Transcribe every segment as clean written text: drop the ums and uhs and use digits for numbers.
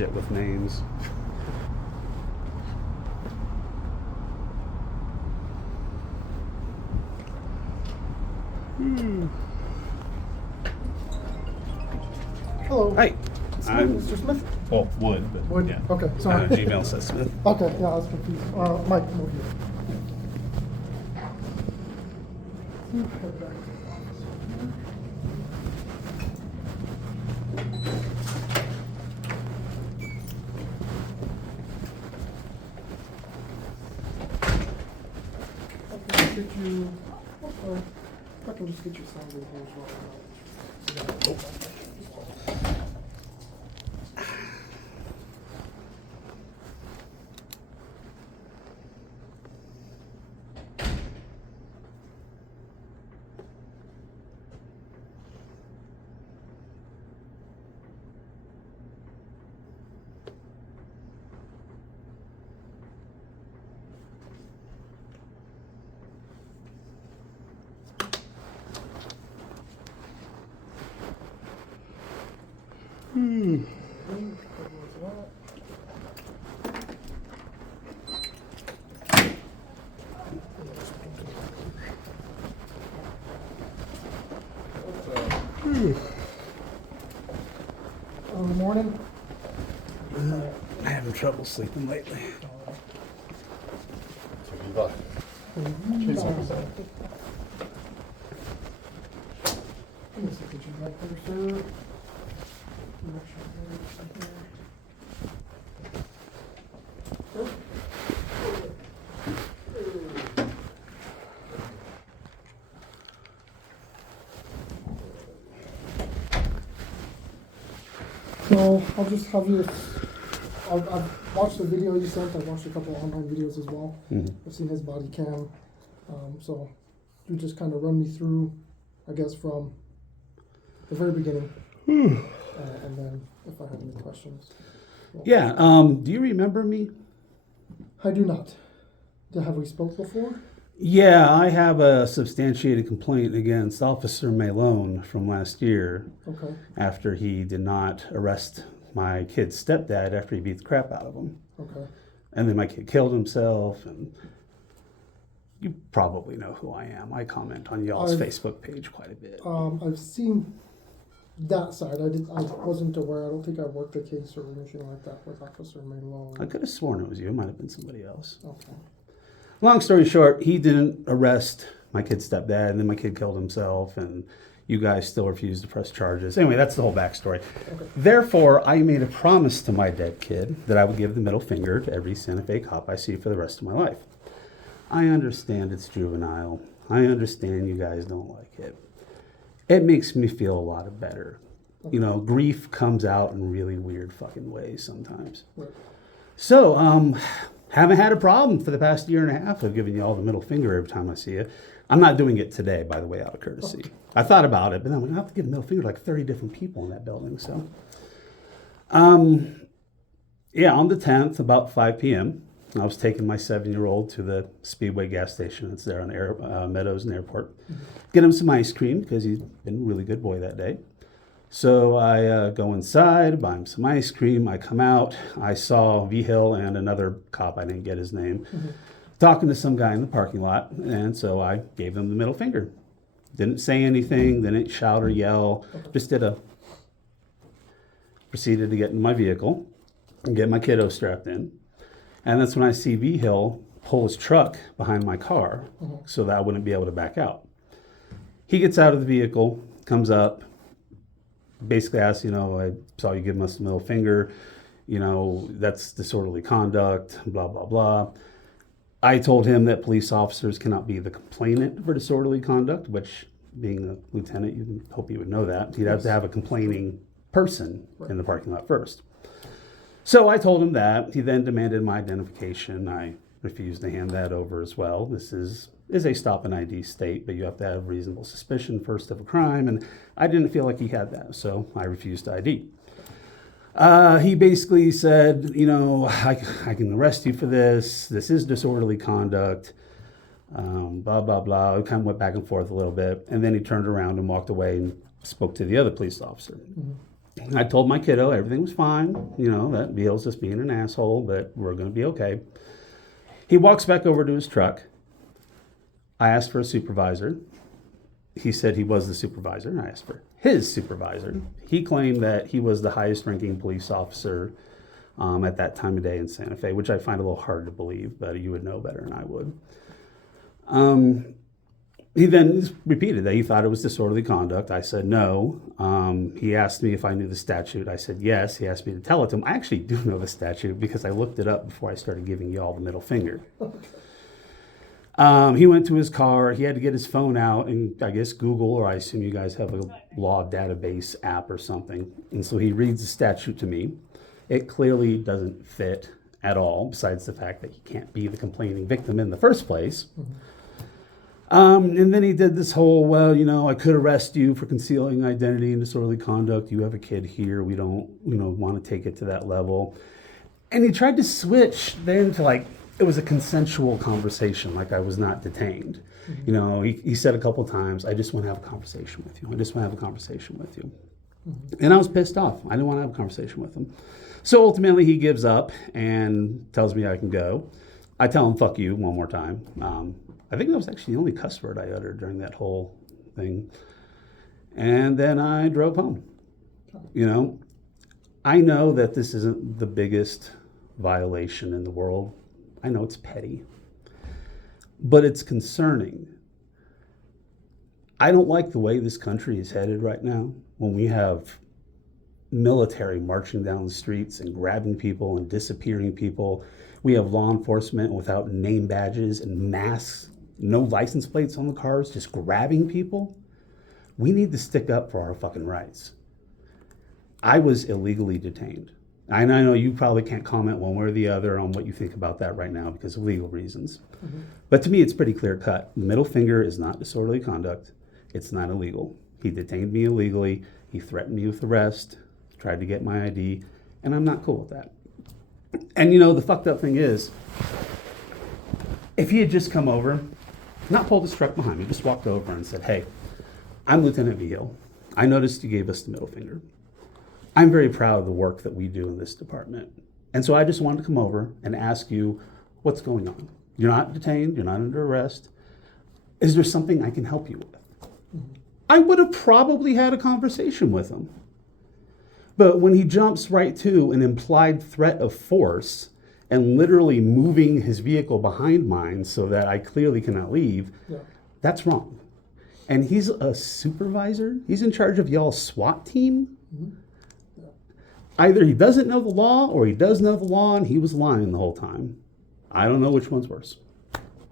shit with names. Hello. Hi. I'm Mr. Smith. Well, Wood, but Wood? yeah. Okay, sorry. Gmail says Smith. Okay, yeah, I was confused. Mike, come over here. Head back to the office here. I can just get you. I can just get you signed in here as well. Morning. I'm having trouble sleeping lately. So I'll just have you. I've watched the video you sent. I've watched a couple of online videos as well. Mm-hmm. I've seen his body cam. So you just kind of run me through, I guess, from the very beginning, and then if I have any questions. Well, Yeah. Do you remember me? I do not. Have we spoke before? Yeah, I have a substantiated complaint against Officer Malone from last year Okay. after he did not arrest my kid's stepdad after he beat the crap out of him. Okay. And then my kid killed himself, and you probably know who I am. I comment on y'all's Facebook page quite a bit. I've seen that side. I wasn't aware. I don't think I worked a case or anything like that with Officer Malone. I could have sworn it was you. It might have been somebody else. Okay. Long story short, he didn't arrest my kid's stepdad, and then my kid killed himself, and you guys still refused to press charges. Anyway, that's the whole backstory. Okay. Therefore, I made a promise to my dead kid that I would give the middle finger to every Santa Fe cop I see for the rest of my life. I understand it's juvenile. I understand you guys don't like it. It makes me feel a lot better. Okay. You know, grief comes out in really weird fucking ways sometimes. Right. So, haven't had a problem for the past year and a half of giving you all the middle finger every time I see you. I'm not doing it today, by the way, out of courtesy. I thought about it, but then we have to give a middle finger to like 30 different people in that building. So, yeah, on the 10th, about 5 p.m., I was taking my 7-year-old to the Speedway gas station that's there on Meadows and Airport. Get him some ice cream because he's been a really good boy that day. So I go inside, buy him some ice cream. I come out. I saw Vigil and another cop, I didn't get his name, talking to some guy in the parking lot. And so I gave them the middle finger. Didn't say anything, didn't shout or yell, just proceeded to get in my vehicle and get my kiddo strapped in. And that's when I see Vigil pull his truck behind my car so that I wouldn't be able to back out. He gets out of the vehicle, comes up, basically asks, I saw you give us the middle finger, that's disorderly conduct, blah, blah, blah. I told him that police officers cannot be the complainant for disorderly conduct, which being a lieutenant, you hope you would know that. You'd have to have a complaining person in the parking lot first. So I told him that. He then demanded my identification. I refused to hand that over as well. This is a stop and ID state, but you have to have reasonable suspicion first of a crime, and I didn't feel like he had that, so I refused to ID. He basically said, I can arrest you for this. This is disorderly conduct, blah, blah, blah. We kind of went back and forth a little bit, and then he turned around and walked away and spoke to the other police officer. I told my kiddo everything was fine, that Beal's just being an asshole, but we're going to be okay. He walks back over to his truck. I asked for a supervisor. He said he was the supervisor. I asked for his supervisor. He claimed that he was the highest ranking police officer at that time of day in Santa Fe, which I find a little hard to believe, but you would know better than I would. He then repeated that he thought it was disorderly conduct. I said no. He asked me if I knew the statute. I said yes. He asked me to tell it to him. I actually do know the statute because I looked it up before I started giving you all the middle finger. He went to his car. He had to get his phone out and I guess Google, or I assume you guys have a law database app or something. And so he reads the statute to me. It clearly doesn't fit at all, besides the fact that he can't be the complaining victim in the first place. Mm-hmm. And then he did this whole, I could arrest you for concealing identity and disorderly conduct. You have a kid here. We don't, want to take it to that level. And he tried to switch then to it was a consensual conversation, like I was not detained. Mm-hmm. He said a couple times, I just want to have a conversation with you. I just want to have a conversation with you. Mm-hmm. And I was pissed off. I didn't want to have a conversation with him. So ultimately he gives up and tells me I can go. I tell him, fuck you, one more time. I think that was actually the only cuss word I uttered during that whole thing. And then I drove home. I know that this isn't the biggest violation in the world. I know it's petty. But it's concerning. I don't like the way this country is headed right now when we have military marching down the streets and grabbing people and disappearing people. We have law enforcement without name badges and masks, no license plates on the cars, just grabbing people. We need to stick up for our fucking rights. I was illegally detained. And I know you probably can't comment one way or the other on what you think about that right now because of legal reasons. Mm-hmm. But to me, it's pretty clear cut. The middle finger is not disorderly conduct. It's not illegal. He detained me illegally. He threatened me with arrest, tried to get my ID, and I'm not cool with that. And the fucked up thing is, if he had just come over, not pulled his truck behind me, just walked over and said, hey, I'm Lieutenant Vigil. I noticed you gave us the middle finger. I'm very proud of the work that we do in this department. And so I just wanted to come over and ask you what's going on. You're not detained. You're not under arrest. Is there something I can help you with? Mm-hmm. I would have probably had a conversation with him. But when he jumps right to an implied threat of force and literally moving his vehicle behind mine so that I clearly cannot leave, that's wrong. And he's a supervisor. He's in charge of y'all's SWAT team. Mm-hmm. Either he doesn't know the law or he does know the law and he was lying the whole time. I don't know which one's worse.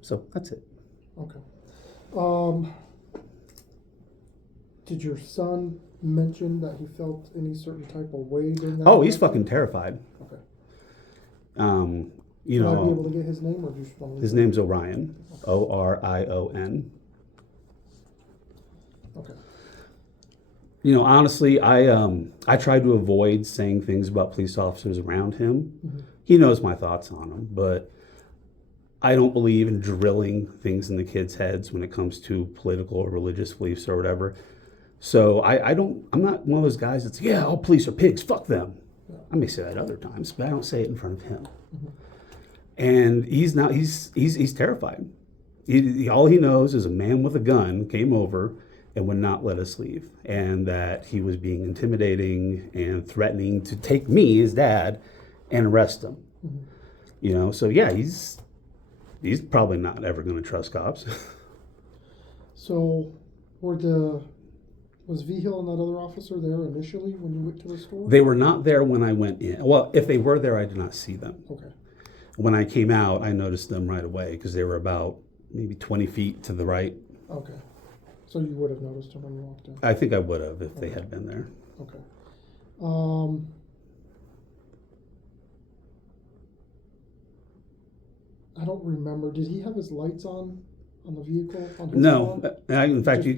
So that's it. Okay. Did your son mention that he felt any certain type of way during that? Oh, he's fucking terrified. Okay. Would I be able to get his name, or do you just want to his name's Orion. Okay. Orion. Okay. Honestly, I tried to avoid saying things about police officers around him. Mm-hmm. He knows my thoughts on them, but I don't believe in drilling things in the kids' heads when it comes to political or religious beliefs or whatever. So I'm not one of those guys that's, all police are pigs, fuck them. Yeah. I may say that other times, but I don't say it in front of him. Mm-hmm. And he's terrified. All he knows is a man with a gun came over and would not let us leave. And that he was being intimidating and threatening to take me, his dad, and arrest him. Mm-hmm. So yeah, he's probably not ever going to trust cops. So was Vigil and that other officer there initially when you went to the store? They were not there when I went in. Well, if they were there, I did not see them. Okay. When I came out, I noticed them right away because they were about maybe 20 feet to the right. Okay. So you would have noticed them when you walked in? I think I would have if they had been there. Okay. I don't remember. Did he have his lights on the vehicle? No. In fact, you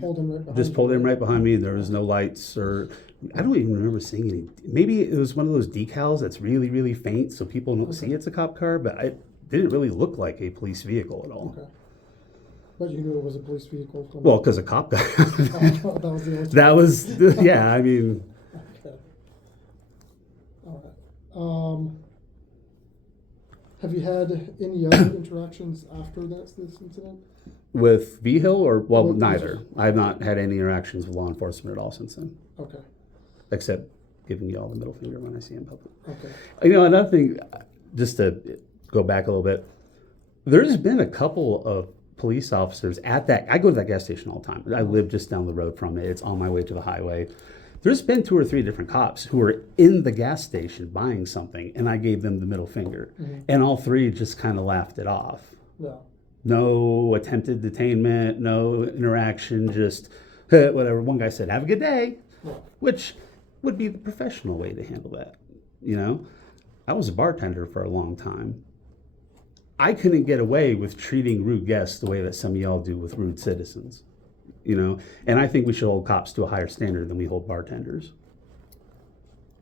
just pulled him right behind me. There was no lights, or I don't even remember seeing any. Maybe it was one of those decals that's really, really faint so people don't see it's a cop car, but it didn't really look like a police vehicle at all. Okay. But you knew it was a police vehicle? Well, because a cop got that was the That was, yeah, I mean. Okay. Have you had any other interactions after this incident? With Vigil or, well, With neither. Vigil. I've not had any interactions with law enforcement at all since then, Okay. except giving y'all the middle finger when I see in public. Okay. You know, another thing, just to go back a little bit, there's been a couple of police officers at that. I go to that gas station all the time. I live just down the road from it. It's on my way to the highway. There's been 2 or 3 different cops who were in the gas station buying something, and I gave them the middle finger. Mm-hmm. And all 3 just kind of laughed it off. Yeah. No attempted detainment, no interaction, just whatever. One guy said, "Have a good day," Yeah. which would be the professional way to handle that. You know, I was a bartender for a long time. I couldn't get away with treating rude guests the way that some of y'all do with rude citizens. You know, and I think we should hold cops to a higher standard than we hold bartenders.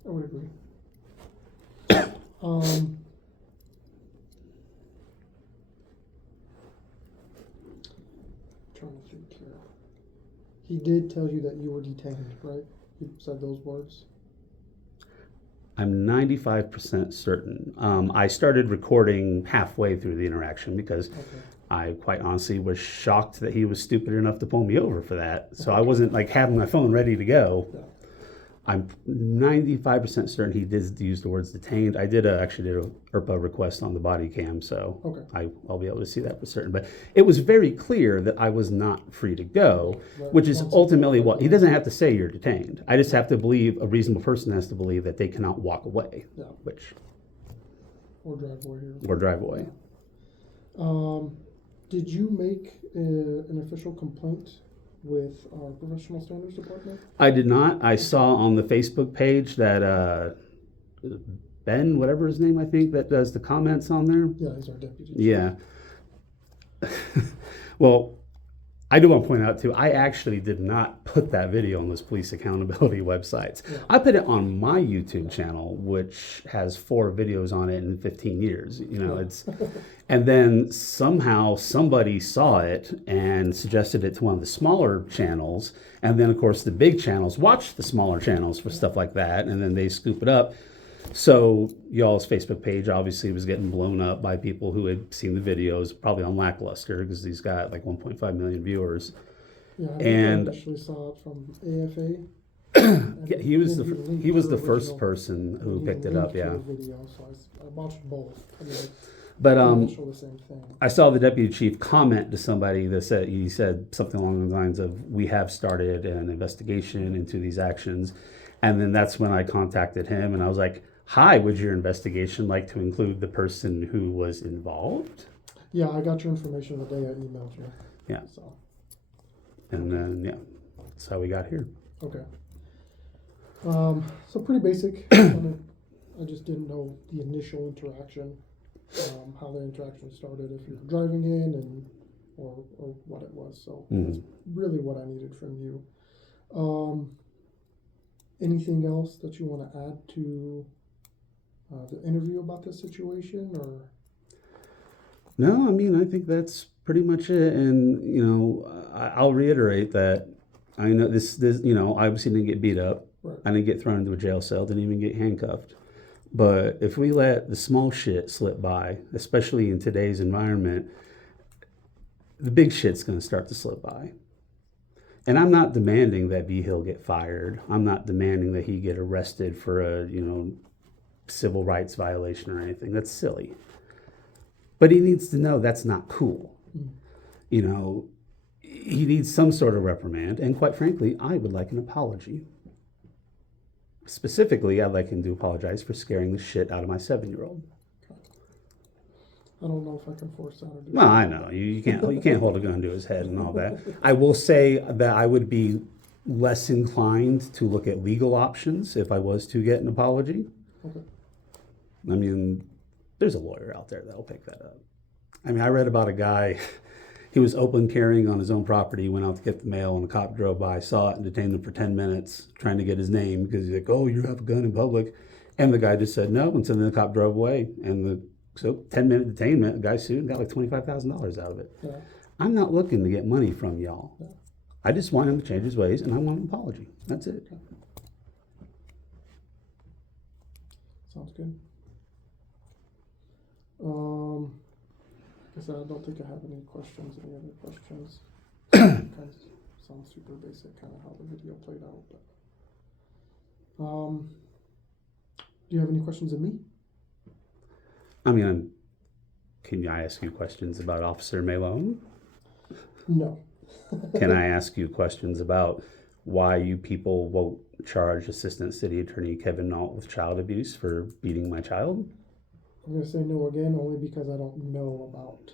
I would agree. Trying to think here. He did tell you that you were detained, right? He said those words. I'm 95% certain. I started recording halfway through the interaction because Okay. I quite honestly was shocked that he was stupid enough to pull me over for that. So I wasn't like having my phone ready to go. Yeah. I'm 95% certain he did use the words detained. I actually did a IRPA request on the body cam, so Okay. I'll be able to see that for certain. But it was very clear that I was not free to go, Right. which is ultimately what he doesn't have to say you're detained. I just have to believe, a reasonable person has to believe that they cannot walk away, Yeah. which Or drive away here. or drive away. Did you make an official complaint with our professional standards department? I did not. I saw on the Facebook page that Ben, whatever his name, I think, that does the comments on there. Yeah, he's our deputy. Yeah. Well, I do want to point out too, I actually did not put that video on those police accountability websites. Yeah. I put it on my YouTube channel, which has 4 videos on it in 15 years. You know, it's, and then somehow somebody saw it and suggested it to one of the smaller channels. And then of course the big channels watch the smaller channels for stuff like that. And then they scoop it up. So y'all's Facebook page obviously was getting blown up by people who had seen the videos, probably on Lackluster, because he's got like 1.5 million viewers. Yeah, I And- actually saw it from AFA. Yeah, he was He the original- first person who he picked it linked up. to Yeah, the video, so I watched both. I mean, but they show the same thing. I saw the deputy chief comment to somebody that said, he said something along the lines of, "We have started an investigation into these actions," and then that's when I contacted him and I was like, "Hi, would your investigation like to include the person who was involved?" Yeah, I got your information the day I emailed you. Yeah. So, And then yeah, that's how we got here. okay. So pretty basic. I just didn't know the initial interaction, how the interaction started, if you were driving in or what it was. So that's really what I needed from you. Anything else that you want to add to the interview about this situation, or? No, I mean, I think that's pretty much it. And, you know, I'll reiterate that I know this, you know, obviously didn't get beat up. Right. I didn't get thrown into a jail cell, didn't even get handcuffed. But if we let the small shit slip by, especially in today's environment, the big shit's going to start to slip by. And I'm not demanding that Vigil get fired. I'm not demanding that he get arrested for a, you know, civil rights violation or anything. That's silly. But he needs to know that's not cool. You know, he needs some sort of reprimand. And quite frankly, I would like an apology. Specifically, I'd like him to apologize for scaring the shit out of my 7-year-old. I don't know if I can force that or do Well, I know you can't hold a gun to his head and all that. I will say that I would be less inclined to look at legal options if I was to get an apology. Okay. I mean, there's a lawyer out there that'll pick that up. I mean, I read about a guy, he was open carrying on his own property, went out to get the mail, and a cop drove by, saw it, and detained him for 10 minutes trying to get his name because he's like, "Oh, you have a gun in public." And the guy just said no, and so then the cop drove away. And so 10-minute detainment, the guy sued and got like $25,000 out of it. Yeah. I'm not looking to get money from y'all. Yeah. I just want him to change his ways, and I want an apology. That's it. Sounds good. I guess I don't think I have any questions. Any other questions? Kind of sounds super basic, kind of how the video played out. But, do you have any questions of me? I mean, can I ask you questions about Officer Malone? No. Can I ask you questions about why you people won't charge Assistant City Attorney Kevin Nault with child abuse for beating my child? I'm going to say no again, only because I don't know about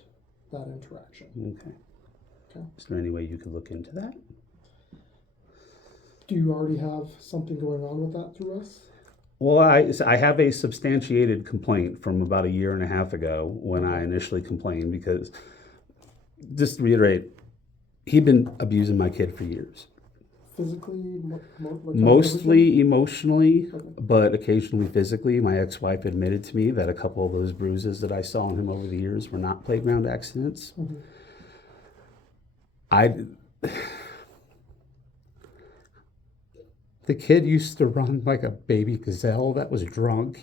that interaction. Okay. Okay. Is there any way you could look into that? Do you already have something going on with that through us? Well, I have a substantiated complaint from about a year and a half ago when I initially complained because, just to reiterate, he'd been abusing my kid for years. Physically? Mostly emotionally, Okay. but occasionally physically. My ex-wife admitted to me that a couple of those bruises that I saw on him over the years were not playground accidents. Mm-hmm. The kid used to run like a baby gazelle that was drunk.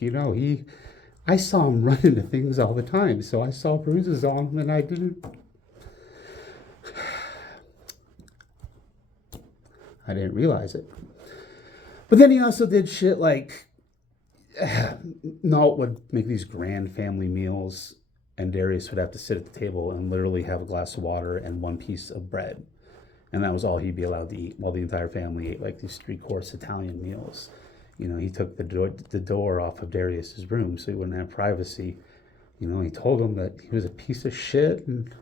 I saw him run into things all the time. So I saw bruises on him and I didn't realize it. But then he also did shit like Nault would make these grand family meals and Darius would have to sit at the table and literally have a glass of water and one piece of bread. And that was all he'd be allowed to eat while the entire family ate like these 3-course Italian meals. He took the door off of Darius's room so he wouldn't have privacy. He told him that he was a piece of shit. And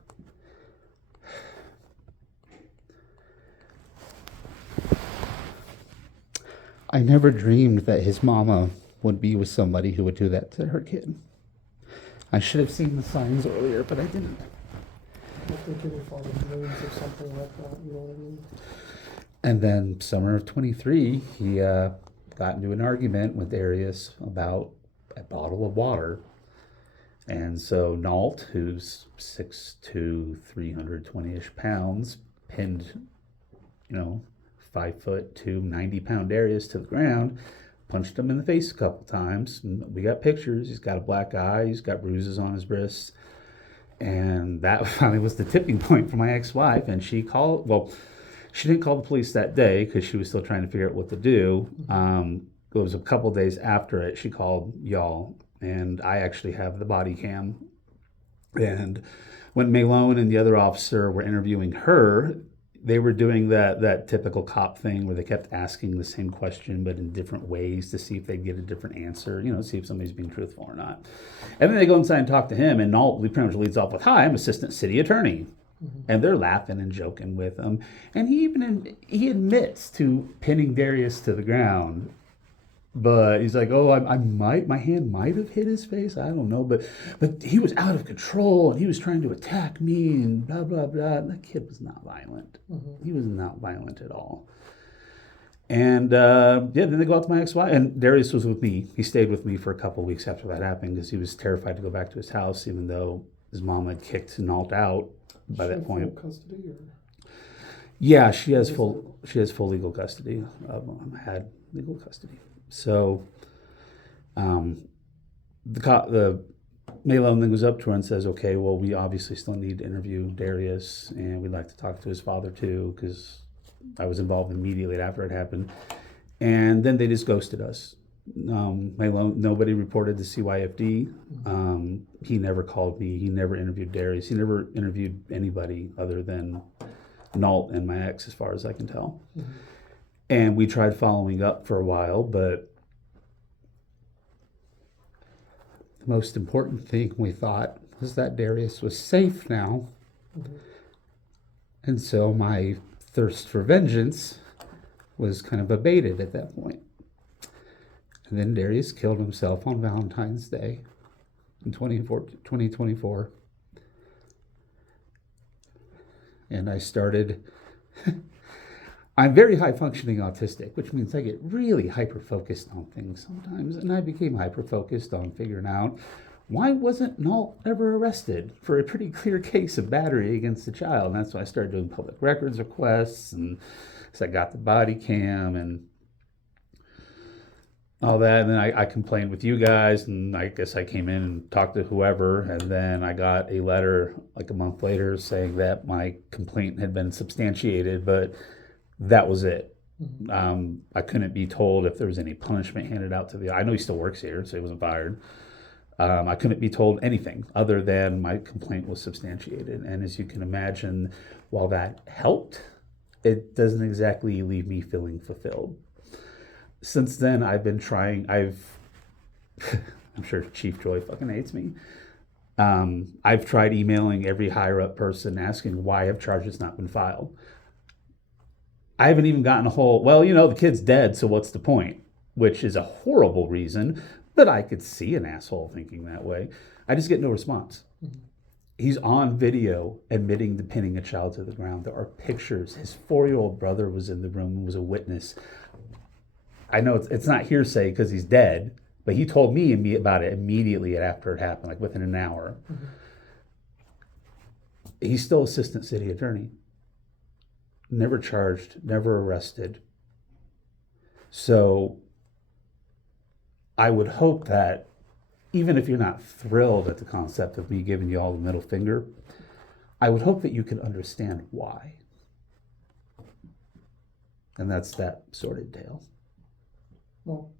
I never dreamed that his mama would be with somebody who would do that to her kid. I should have seen the signs earlier, but I didn't. I think any father dreams of something like that, you know what I mean? And then summer of 23, he got into an argument with Darius about a bottle of water. And so Nault, who's 6'2", 320-ish pounds, pinned, 5'2", 90-pound Darius to the ground, punched him in the face a couple times. And we got pictures. He's got a black eye. He's got bruises on his wrists. And that finally was the tipping point for my ex-wife. And she didn't call the police that day because she was still trying to figure out what to do. It was a couple days after it. She called y'all. And I actually have the body cam. And when Malone and the other officer were interviewing her, they were doing that typical cop thing where they kept asking the same question but in different ways to see if they'd get a different answer, see if somebody's being truthful or not. And then they go inside and talk to him, and Nault pretty much leads off with, "Hi, I'm Assistant City Attorney." Mm-hmm. And they're laughing and joking with him. And he admits to pinning Darius to the ground. But he's like, "Oh, my hand might have hit his face. I don't know, but he was out of control and he was trying to attack me and blah blah blah." And that kid was not violent. Mm-hmm. He was not violent at all. And then they go out to my ex-wife, and Darius was with me. He stayed with me for a couple of weeks after that happened because he was terrified to go back to his house, even though his mom had kicked Nault out by that point. Full custody, or? Yeah, she has full legal custody. Had legal custody. So, the Malone then goes up to her and says, "Okay, well, we obviously still need to interview Darius, and we'd like to talk to his father too, because I was involved immediately after it happened." And then they just ghosted us. Malone, nobody reported to CYFD. He never called me. He never interviewed Darius. He never interviewed anybody other than Nault and my ex, as far as I can tell. Mm-hmm. And we tried following up for a while, but the most important thing we thought was that Darius was safe now. Mm-hmm. And so my thirst for vengeance was kind of abated at that point. And then Darius killed himself on Valentine's Day in 2024. And I started... I'm very high-functioning autistic, which means I get really hyper-focused on things sometimes. And I became hyper-focused on figuring out, why wasn't Nault ever arrested for a pretty clear case of battery against a child? And that's why I started doing public records requests, and so I got the body cam. And all that, and then I complained with you guys, and I guess I came in and talked to whoever, and then I got a letter like a month later saying that my complaint had been substantiated, but that was it. I couldn't be told if there was any punishment handed out to the. I know he still works here, so he wasn't fired. I couldn't be told anything other than my complaint was substantiated, and as you can imagine, while that helped, it doesn't exactly leave me feeling fulfilled. Since then, I've been trying. I'm sure Chief Joy fucking hates me. I've tried emailing every higher up person asking why have charges not been filed. I haven't even gotten a whole, well, the kid's dead, so what's the point? Which is a horrible reason, but I could see an asshole thinking that way. I just get no response. He's on video admitting to pinning a child to the ground. There are pictures. His 4-year-old brother was in the room and was a witness. I know it's not hearsay because he's dead, but he told me about it immediately after it happened, like within an hour. He's still assistant city attorney. Never charged, never arrested. So I would hope that even if you're not thrilled at the concept of me giving you all the middle finger, I would hope that you can understand why. And that's that sordid tale. Well,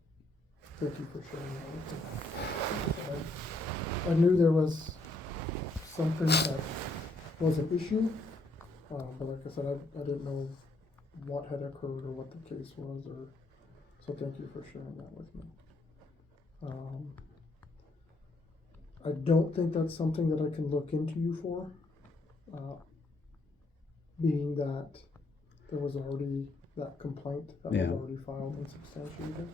thank you for sharing that. I knew there was something that was an issue, but like I said, I didn't know what had occurred or what the case was, so thank you for sharing that with me. I don't think that's something that I can look into you for, being that there was already that complaint that was already filed and substantiated.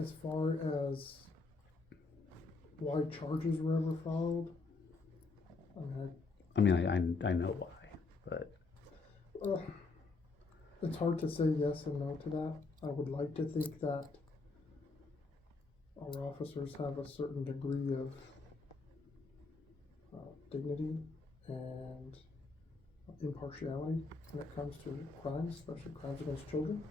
As far as why charges were ever filed, I know why, but it's hard to say yes and no to that. I would like to think that our officers have a certain degree of dignity and impartiality when it comes to crimes, especially crimes against children.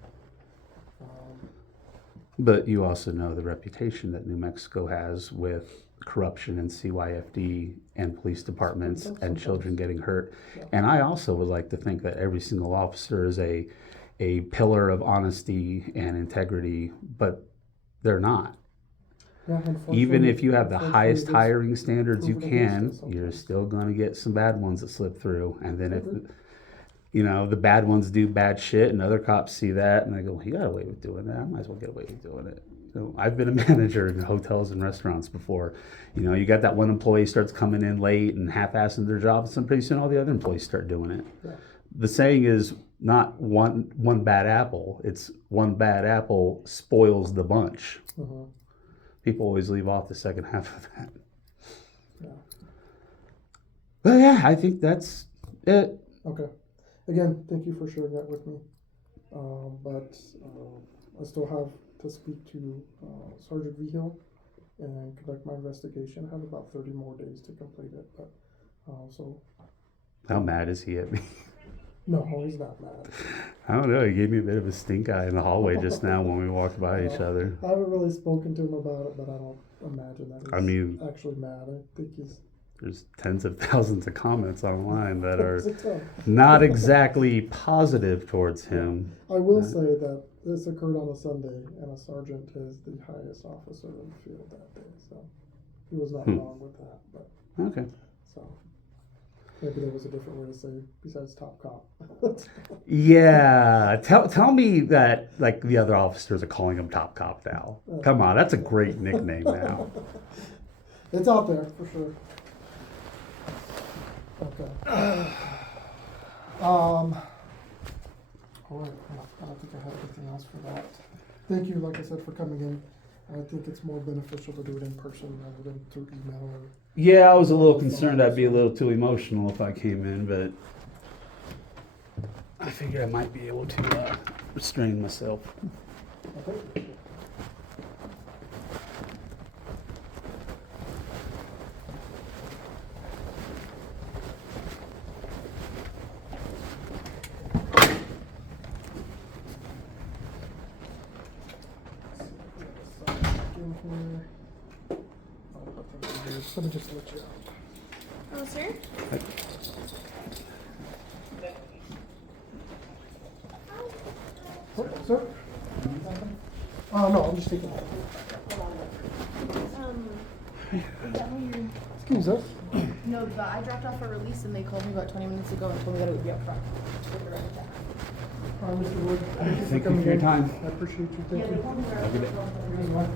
But you also know the reputation that New Mexico has with corruption and CYFD and police departments and children getting hurt. Yeah. And I also would like to think that every single officer is a pillar of honesty and integrity, but they're not. Yeah, even if you have the highest hiring standards you can, you're still going to get some bad ones that slip through. And then if the bad ones do bad shit and other cops see that and they go, he got away with doing that, I might as well get away with doing it. I've been a manager in hotels and restaurants before. You got that one employee starts coming in late and half-assing their jobs, and pretty soon all the other employees start doing it. Yeah. The saying is not one bad apple, it's one bad apple spoils the bunch. Uh-huh. People always leave off the second half of that. Yeah. But yeah, I think that's it. Okay. Again, thank you for sharing that with me. But I still have to speak to Sgt Vigil and conduct my investigation. I have about 30 more days to complete it. But so. How mad is he at me? No, he's not mad. I don't know. He gave me a bit of a stink eye in the hallway just now when we walked by each other. I haven't really spoken to him about it, but I don't imagine that he's actually mad. I think there's tens of thousands of comments online that are not exactly positive towards him. I will say that this occurred on a Sunday, and a sergeant is the highest officer in the field that day, so he was not wrong with that. But okay. So. Maybe there was a different way to say besides top cop. Yeah. Tell me that like the other officers are calling him top cop now. Come on, that's a great nickname now. It's out there for sure. Okay. All right. I don't think I have anything else for that. Thank you, like I said, for coming in. I think it's more beneficial to do it in person rather than through email or. Yeah, I was a little concerned I'd be a little too emotional if I came in, but I figured I might be able to restrain myself. Okay. Let me just let you out. Oh, sir? Oh, sir? No, I'm just taking it. Is that who you... Excuse us. No, I dropped off a release and they called me about 20 minutes ago and told me that it would be up front. With the right check. Mr. Wood, thank you Thank you coming for your in. time. I appreciate you. Yeah, Thank they you. told me Have a good day. that. Here's one.